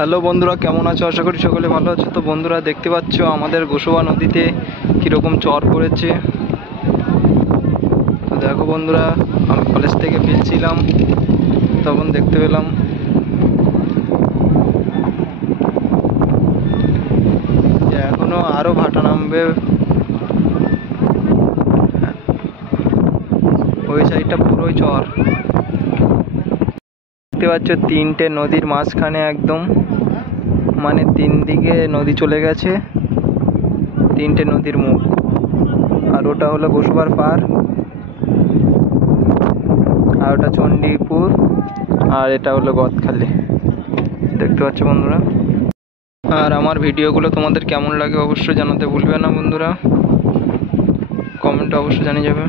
Hello বন্ধুরা, কেমন আছো? আশা করি সকলে ভালো আছো। তো বন্ধুরা, দেখতে পাচ্ছ আমাদের গোসবা নদীতে কীরকম চর পড়েছে। তো দেখো বন্ধুরা, আমি কলেজ থেকে ফিরছিলাম, তখন দেখতে পেলাম যে এখনো আরও ভাটা নামবে। ওই সাইডটা পুরোই চর। দেখতে পাচ্ছ তিনটে নদীর মাঝখানে একদম, মানে তিন দিকে নদী চলে গেছে, তিনটে নদীর মুখ। আর ওটা হলো গোসবার পাড়, আর ওটা চণ্ডীপুর, আর এটা হলো গদখালি। দেখতে পাচ্ছ বন্ধুরা। আর আমার ভিডিওগুলো তোমাদের কেমন লাগে অবশ্যই জানাতে ভুলবে না বন্ধুরা, কমেন্টে অবশ্যই জানিয়ে যাবে।